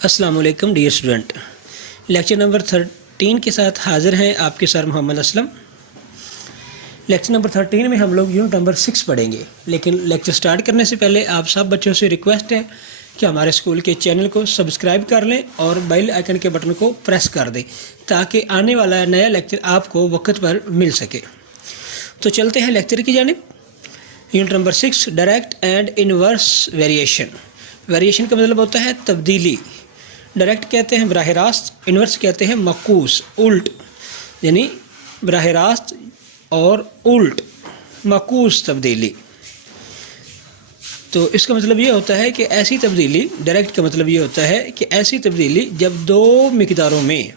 अस्सलाम वालेकुम dear student. Lecture number 13 के साथ हाज़िर हैं आपके sir Mohammad Aslam. Lecture number 13 में हम लोग यूनिट नंबर 6 पढ़ेंगे, लेकिन लेक्चर स्टार्ट करने से पहले आप सब बच्चों से रिक्वेस्ट है कि हमारे स्कूल के चैनल को सब्सक्राइब कर लें और बेल आइकन के बटन को प्रेस कर दें ताकि आने वाला नया लेक्चर आपको वक्त पर मिल सके। तो चलते हैं लेक्चर की जानिब। Unit number 6 direct and inverse variation. Variation का मतलब होता है तब्दीली। डायरेक्ट कहते हैं बराह रास्त, इन्वर्स कहते हैं मकूस उल्ट, यानी बराह रास्त और उल्ट मकूस तब्दीली। तो इसका मतलब ये होता है कि ऐसी तब्दीली, डायरेक्ट का मतलब ये होता है कि ऐसी तब्दीली जब दो मिकदारों में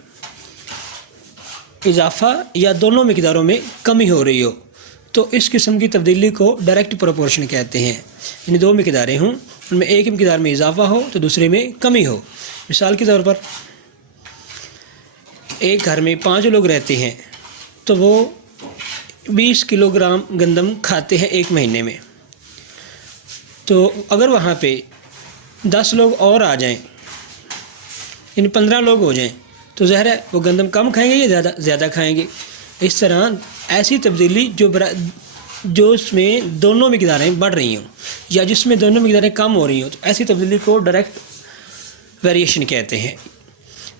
इजाफा या दोनों मिकदारों में कमी हो रही हो तो इस किस्म की तब्दीली को डायरेक्ट प्रोपोर्शन कहते हैं। यानी दो मिकदारें हों, उनमें एक मिकदार में इजाफा हो तो दूसरे में कमी हो। मिसाल के तौर पर एक घर में 5 लोग रहते हैं तो वो 20 किलोग्राम गंदम खाते हैं एक महीने में। तो अगर वहाँ पे 10 लोग और आ जाएं, यानी 15 लोग हो जाएं, तो ज़ाहिर है वो गंदम कम खाएंगे या ज़्यादा खाएंगे। इस तरह ऐसी तब्दीली जो इसमें दोनों मिकदारें बढ़ रही हों या जिसमें दोनों मिकदारें कम हो रही हों, तो ऐसी तब्दीली को डायरेक्ट वेरिएशन कहते हैं।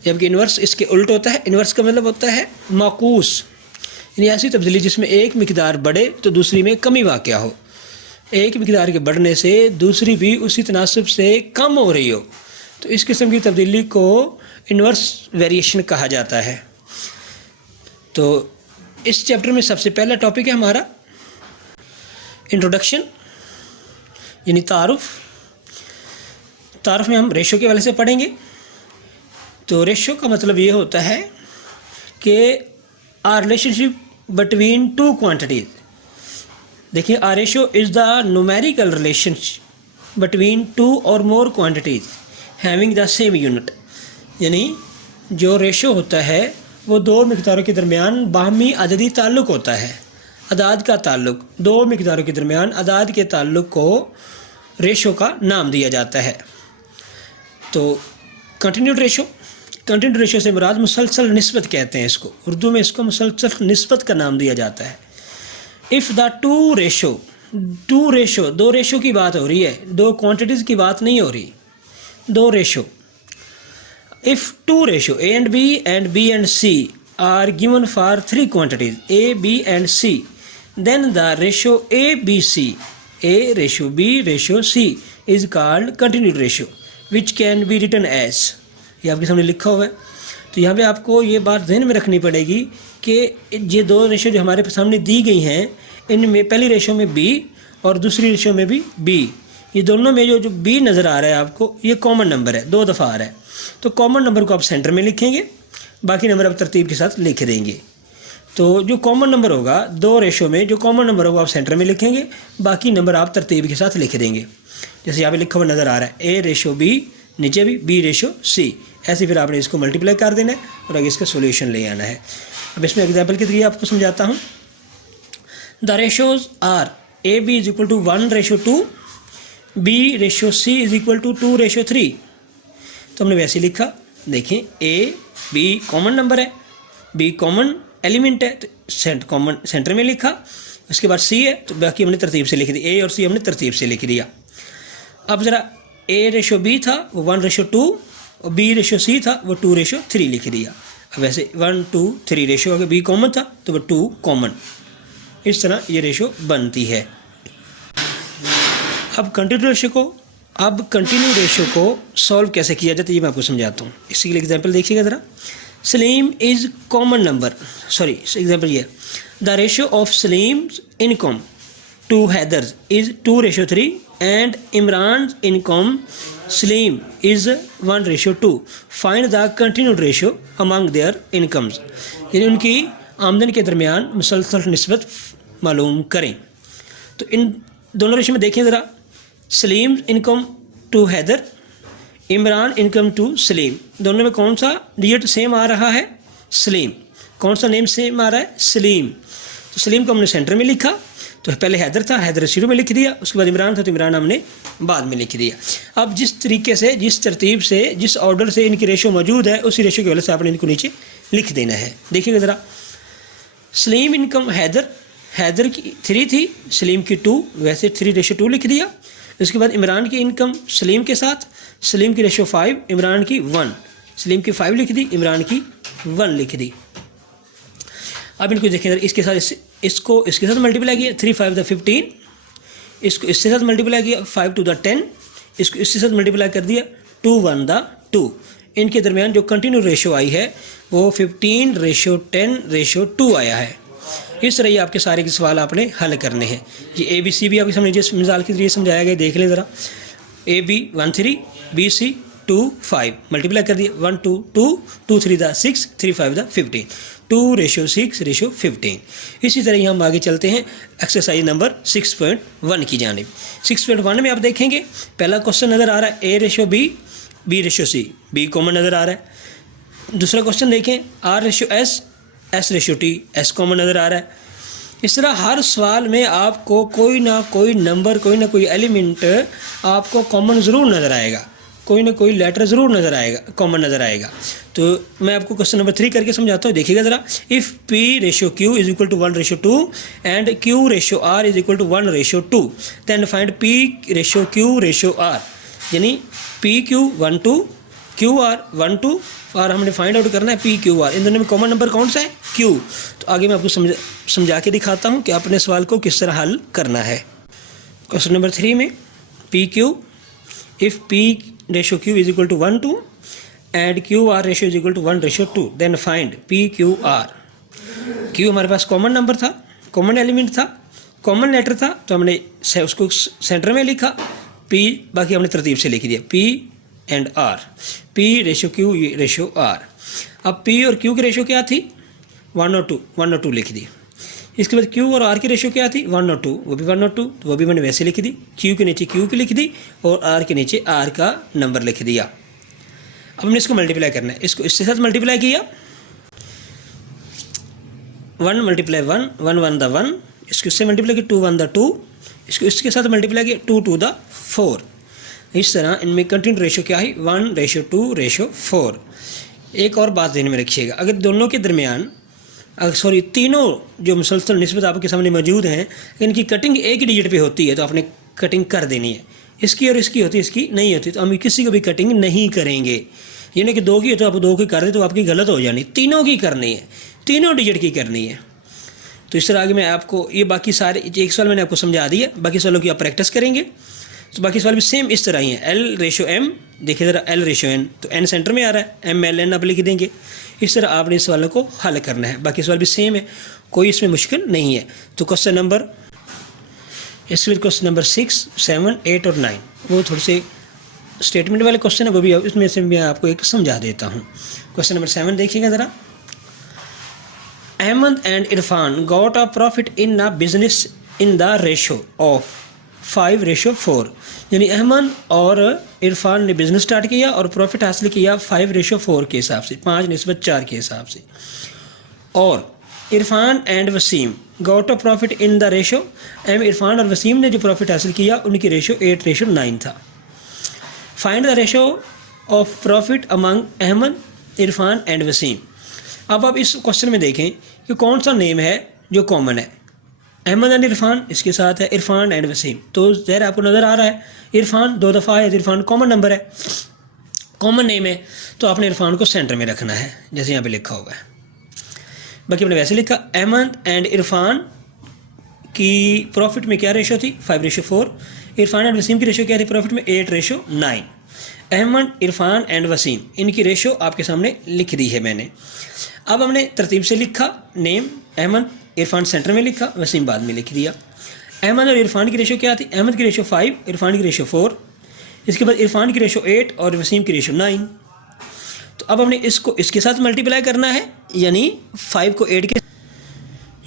जबकि इन्वर्स इसके उल्ट होता है। इन्वर्स का मतलब होता है माकूस, यानी ऐसी तब्दीली जिसमें एक मिकदार बढ़े तो दूसरी में कमी वाक़या हो, एक मिकदार के बढ़ने से दूसरी भी उसी तनासब से कम हो रही हो, तो इस किस्म की तब्दीली को इन्वर्स वेरिएशन कहा जाता है। तो इस चैप्टर में सबसे पहला टॉपिक है हमारा इंट्रोडक्शन, यानी तारुफ। तारुफ में हम रेशो के वाले से पढ़ेंगे। तो रेशो का मतलब ये होता है कि a relationship between two quantities. देखिए, a ratio is the numerical relationship between two or more quantities having the same unit. यानी जो रेशो होता है वो दो मिकदारों के दरमियान बाहमी अददी ताल्लुक़ होता है। अदाद का ताल्लुक़, दो मिकदारों के दरमियान अदाद के ताल्लुक़ को रेशो का नाम दिया जाता है। तो कंटिन्यूड रेशो, कंटिन्यूड रेशो से मुराद मुसलसल निस्बत कहते हैं इसको, उर्दू में इसको मुसलसल निस्बत का नाम दिया जाता है। इफ़ द टू रेशो, दो रेशो की बात हो रही है, दो क्वांटिटीज़ की बात नहीं हो रही, दो ratio. If two ratio A and B and C are given for 3 quantities A, B and C, then the ratio ABC, A ratio B ratio C is called continued ratio, which can be written as, ये आपके सामने लिखा हुआ है। तो यहाँ पे आपको ये बात ध्यान में रखनी पड़ेगी कि ये दो रेशो जो हमारे सामने दी गई हैं, इनमें पहली रेशो में B और दूसरी रेशो में भी B, ये दोनों में जो B नज़र आ रहा है आपको, ये कॉमन नंबर है, 2 दफ़ा आ रहा है। तो कॉमन नंबर को आप सेंटर में लिखेंगे, बाकी नंबर आप तरतीब के साथ लिख देंगे। तो जो कॉमन नंबर होगा दो रेशो में, जो कॉमन नंबर होगा आप सेंटर में लिखेंगे, बाकी नंबर आप तरतीब के साथ लिख देंगे। जैसे यहाँ पे लिखा हुआ नज़र आ रहा है A रेशो B, नीचे भी B रेशो C, ऐसे फिर आपने इसको मल्टीप्लाई कर देना है और आगे इसका सोल्यूशन ले आना है। अब इसमें एग्जाम्पल के जरिए आपको समझाता हूँ। The ratios are AB is equal to 1:2, B ratio C is equal to 2:3। तो हमने वैसे लिखा, देखें A B कॉमन नंबर है, B कॉमन एलिमेंट है, तो कॉमन सेंटर में लिखा। उसके बाद C है तो बाकी हमने तरतीब से लिख दिया, A और C हमने तरतीब से लिख दिया। अब ज़रा A रेशो B था वो 1:2 और B रेशो C था वो 2:3 लिख दिया। अब वैसे 1 2 3 रेशो अगर B कॉमन था तो वो 2 कॉमन, इस तरह ये रेशो बनती है। अब कंटिन्यू रेशो को सॉल्व कैसे किया जाता है ये मैं आपको समझाता हूँ। इसी के लिए एग्जांपल देखिएगा ज़रा। Salim is common number, sorry example ये, the ratio of Salim's income to Haider's is 2:3 and Imran income Salim is 1:2। Find the continued ratio among their incomes, यानी उनकी आमदन के दरमियान मुसलसल निस्बत मालूम करें। तो इन दोनों रेशो में देखें ज़रा, Salim income to Haider, Imran income to Salim, दोनों में कौन सा डिजिट सेम आ रहा है? सलीम। कौन सा नेम सेम आ रहा है? सलीम। तो सलीम को हमने सेंटर में लिखा, तो पहले हैदर था, हैदर शुरू में लिख दिया, उसके बाद इमरान था तो इमरान हमने बाद में लिख दिया। अब जिस तरीके से, जिस तरतीब से, जिस ऑर्डर से इनकी रेशो मौजूद है, उसी रेशो की वजह से आपने इनको नीचे लिख देना है। देखिएगा ज़रा, सलीम इनकम हैदर की 3 थी, सलीम की 2, वैसे 3:2 लिख दिया। उसके बाद इमरान की इनकम सलीम के साथ, सलीम की रेशो 5, इमरान की 1, सलीम की 5 लिख दी, इमरान की 1 लिख दी। अब इनको देखें, इसके साथ इसको इसके साथ मल्टीप्लाई किया, 3 5 द 15, इसको इसके साथ मल्टीप्लाई किया, 5 2 द 10, इसको इसके साथ मल्टीप्लाई कर दिया, 2 1 द 2। इनके दरमियान जो कंटिन्यू रेशो आई है वो 15:10:2 आया है। इस तरह ये आपके सारे के सवाल आपने हल करने हैं। ये ABC भी आपके सामने जिस मिसाल के जरिए समझाया गया, देख लें ज़रा। AB 1 3, BC 2 5, मल्टीप्लाई कर दिया, 1 2 2 2 3 द 6, 3 5 द 15, 2:6:15। इसी तरह हम आगे चलते हैं एक्सरसाइज नंबर 6.1 की जानिब। 6.1 में आप देखेंगे पहला क्वेश्चन नज़र आ रहा है A:B, B:C, B कॉमन नज़र आ रहा है। दूसरा क्वेश्चन देखें R:S, S:T, S कॉमन नज़र आ रहा है। इस तरह हर सवाल में आपको कोई ना कोई नंबर, कोई ना कोई एलिमेंट आपको कॉमन ज़रूर नज़र आएगा, कोई ना कोई लेटर ज़रूर नज़र आएगा, कॉमन नज़र आएगा। तो मैं आपको क्वेश्चन नंबर 3 करके समझाता हूँ, देखिएगा ज़रा। If P:Q = 1:2 and Q:R = 1:2, then find P:Q:R। यानी PQ 1 2, QR 1 2, और हमने फाइंड आउट करना है PQR। इन दोनों में कॉमन नंबर कौन सा है? Q। तो आगे मैं आपको समझा के दिखाता हूँ कि अपने सवाल को किस तरह हल करना है। क्वेश्चन नंबर 3 में PQ, if P:Q = 1 2 and QR = 1:2, then find PQR। Q हमारे पास कॉमन नंबर था, कॉमन एलिमेंट था, कॉमन लेटर था, तो हमने उसको सेंटर में लिखा। P बाकी हमने तरतीब से लिख दिया, P एंड R, P:Q:R। अब P और Q की रेशो क्या थी? 1 और 2, 1 और 2 लिख दी। इसके बाद Q और R की रेशो क्या थी? 1 और 2, वो भी 1 और 2, तो वो भी मैंने वैसे लिख दी। Q के नीचे Q की लिख दी और R के नीचे R का नंबर लिख दिया। अब हमने इसको मल्टीप्लाई करना है, इसको इसके साथ मल्टीप्लाई किया, 1 × 1, 1 1 द 1, इसको इससे मल्टीप्लाई किया, 2 1 द 2, इसको इसके साथ मल्टीप्लाई किया, 2 2 द 4। इस तरह इनमें कंटिन्यू रेशो क्या है? 1:2:4। एक और बात ध्यान में रखिएगा, अगर दोनों के दरमियान तीनों जो मुसलसल निस्बत आपके सामने मौजूद हैं, इनकी कटिंग एक ही डिजिट पे होती है तो आपने कटिंग कर देनी है। इसकी और इसकी होती है, इसकी नहीं होती, तो हम किसी को भी कटिंग नहीं करेंगे। यानी कि 2 की हो तो आप 2 की कर दे तो आपकी गलत हो जानी, तीनों की करनी है, तीनों डिजिट की करनी है। तो इस तरह आगे मैं आपको ये बाकी सारे एक सवाल मैंने आपको समझा दिया, बाकी सवालों की आप प्रैक्टिस करेंगे। तो बाकी सवाल भी सेम इस तरह ही है। L:M, देखिए ज़रा, L:N, तो N सेंटर में आ रहा है, MLN आप लिख देंगे। इस तरह आपने इस सवालों को हल करना है, बाकी सवाल भी सेम है, कोई इसमें मुश्किल नहीं है। तो क्वेश्चन नंबर 6, 7, 8 और 9 वो थोड़े से स्टेटमेंट वाले क्वेश्चन है, वो भी इसमें से मैं आपको एक समझा देता हूँ। क्वेश्चन नंबर 7 देखिएगा ज़रा। Ahmed and Irfan got a profit in a business in the ratio of 5:4। यानी अहमद और इरफान ने बिज़नेस स्टार्ट किया और प्रॉफिट हासिल किया 5:4 के हिसाब से, 5:4 के हिसाब से। और Irfan and Wasim got a profit in the ratio, Irfan और वसीम ने जो प्रॉफिट हासिल किया उनकी रेशो 8:9 था। Find the ratio of profit among Ahmad, Irfan and Wasim. अब आप इस क्वेश्चन में देखें कि कौन सा नेम है जो कॉमन है। अहमद एंड इरफान इसके साथ है, इरफान एंड वसीम, तो ज़ाहिर आपको नज़र आ रहा है इरफान 2 दफ़ा है, इरफान कॉमन नंबर है, कॉमन नेम है, तो आपने इरफान को सेंटर में रखना है जैसे यहाँ पे लिखा हुआ है। बाकी हमने वैसे लिखा, अहमद एंड इरफान की प्रॉफिट में क्या रेशो थी? 5:4। इरफान एंड वसीम की रेशो क्या थी प्रॉफिट में? 8:9। अहमद, इरफान एंड वसीम, इनकी रेशो आपके सामने लिख दी है मैंने। अब हमने तरतीब से लिखा, नेम अहमद, इरफान सेंटर में लिखा, वसीम बाद में लिख दिया। अहमद और इरफान की रेशो क्या थी? अहमद की रेशो 5, इरफान की रेशो 4, इसके बाद इरफान की रेशो 8 और वसीम की रेशो 9। तो अब हमने इसको इसके साथ मल्टीप्लाई करना है, यानी 5 को 8 के,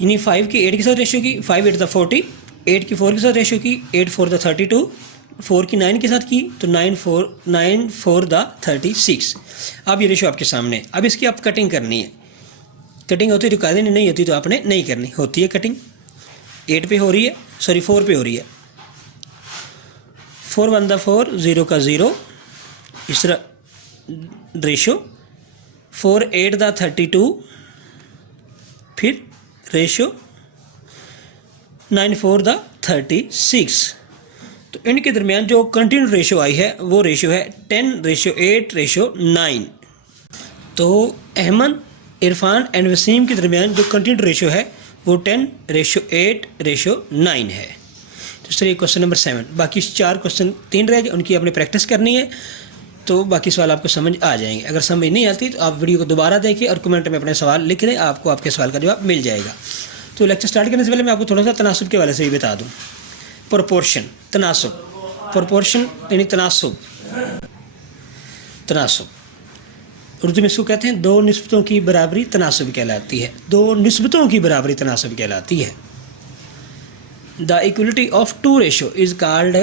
यानी 5 की 8 के साथ रेशो की, 5 8 द 40, 8 की 4 के साथ रेशो की, 8 4 द 32, 4 की 9 के साथ की, तो 9 4 द 36। अब ये रेशो आपके सामने। अब इसकी आप कटिंग करनी है, कटिंग होती है तो कर देनी, नहीं होती तो आपने नहीं करनी, होती है कटिंग। 8 पे हो रही है, सॉरी 4 पे हो रही है। 4 1 दा 4, 0 का 0, इस तरह रेशो। 4 8 दा 32, फिर रेशो 9 4 दा 36। तो इनके दरमियान जो कंटिन्यू रेशो आई है वो रेशो है 10:8:9। तो अहमद, इरफान एंड वसीम के दरमियान जो कंटिन्यू रेशो है वो 10:8:9 है। तो इस तरह क्वेश्चन नंबर 7। बाकी 4 क्वेश्चन 3 रह गए, उनकी आपने प्रैक्टिस करनी है, तो बाकी सवाल आपको समझ आ जाएंगे। अगर समझ नहीं आती तो आप वीडियो को दोबारा देखिए और कमेंट में अपने सवाल लिख दें, आपको आपके सवाल का जवाब मिल जाएगा। तो लेक्चर स्टार्ट करने से पहले मैं आपको थोड़ा सा तनासुब के वाले से भी बता दूँ। प्रोपोर्शन, तनासुब, प्रोपोर्शन यानी तनासुब। तनासुब उर्दू में इसको कहते हैं दो निस्बतों की बराबरी तनासुब कहलाती है। दो निस्बतों की बराबरी तनासुब कहलाती है। The equality of to ratio is called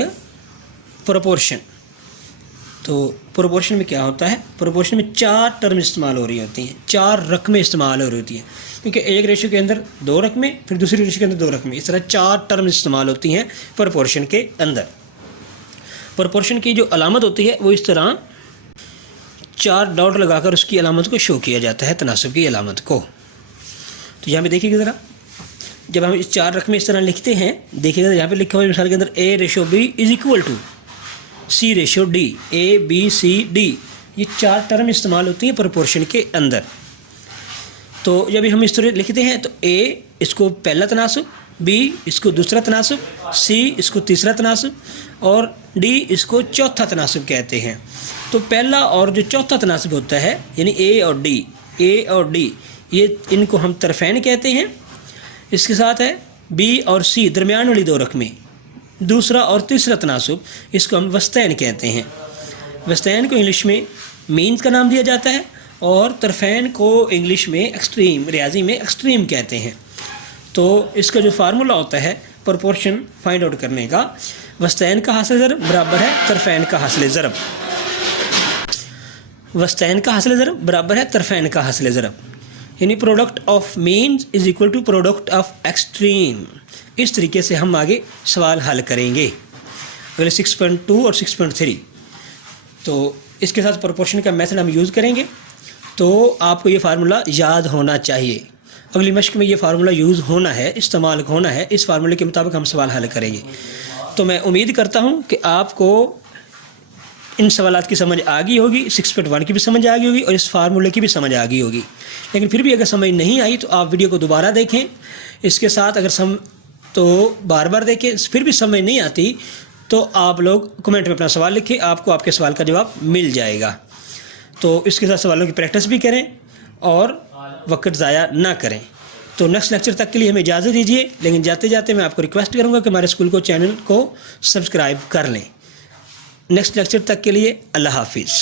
proportion. तो प्रोपोर्शन में क्या होता है, प्रोपोर्शन में 4 टर्म इस्तेमाल हो रही होती हैं, 4 रकमें इस्तेमाल हो रही होती हैं, क्योंकि एक रेशो के अंदर 2 रकमें, फिर दूसरी रेशो के अंदर 2 रकमें, इस तरह 4 टर्म इस्तेमाल होती हैं प्रोपोर्शन के अंदर। प्रोपोर्शन की जो अलामत होती है वो इस तरह 4 डॉट लगाकर उसकी अलामत को शो किया जाता है, तनासुब की अलामत को। तो यहाँ पे देखिएगा ज़रा, जब हम इस 4 रकमें इस तरह लिखते हैं, देखिएगा यहाँ पे लिखा हुआ है मिसाल के अंदर A/B is equal to C/D, A, B, C, D, ये 4 टर्म इस्तेमाल होती हैं प्रोपोर्शन के अंदर। तो जब हम इस तरह लिखते हैं तो A इसको पहला तनासुब, B इसको दूसरा तनासुब, C इसको तीसरा तनासुब और D इसको चौथा तनासुब कहते हैं। तो पहला और जो चौथा तनासुब होता है यानी A और D, ये इनको हम तरफैन कहते हैं। इसके साथ है B और C दरमियान वाली 2 रकमें, दूसरा और तीसरा तनासुब, इसको हम वस्तैन कहते हैं। वस्तैन को इंग्लिश में मीन्स का नाम दिया जाता है और तरफैन को इंग्लिश में एक्सट्रीम, रियाजी में एक्सट्रीम कहते हैं। तो इसका जो फार्मूला होता है प्रोपोर्शन फाइंड आउट करने का, वस्तैन का हासिल ज़रब बराबर है तरफैन का हासिल ज़रब। वस्तैन का हासिल ज़रब बराबर है तरफैन का हासिल ज़रब, यानी product of means is equal to product of extreme. इस तरीके से हम आगे सवाल हल करेंगे अगले 6.2 और 6.3। तो इसके साथ प्रोपोर्शन का मेथड हम यूज़ करेंगे। तो आपको ये फार्मूला याद होना चाहिए, अगली मश्क में ये फार्मूला यूज़ होना है, इस्तेमाल होना है। इस फार्मूले के मुताबिक हम सवाल हल करेंगे। तो मैं उम्मीद करता हूँ कि आपको इन सवालात की समझ आ गई होगी, 6.1 की भी समझ आ गई होगी और इस फार्मूले की भी समझ आ गई होगी। लेकिन फिर भी अगर समझ नहीं आई तो आप वीडियो को दोबारा देखें। इसके साथ अगर तो बार बार देखें, फिर भी समझ नहीं आती तो आप लोग कमेंट में अपना सवाल लिखें, आपको आपके सवाल का जवाब मिल जाएगा। तो इसके साथ सवालों की प्रैक्टिस भी करें और वक्त ज़ाया ना करें। तो नेक्स्ट लेक्चर तक के लिए हमें इजाज़त दीजिए, लेकिन जाते जाते मैं आपको रिक्वेस्ट करूँगा कि हमारे स्कूल को चैनल को सब्सक्राइब कर लें। नेक्स्ट लेक्चर तक के लिए अल्लाह हाफिज़।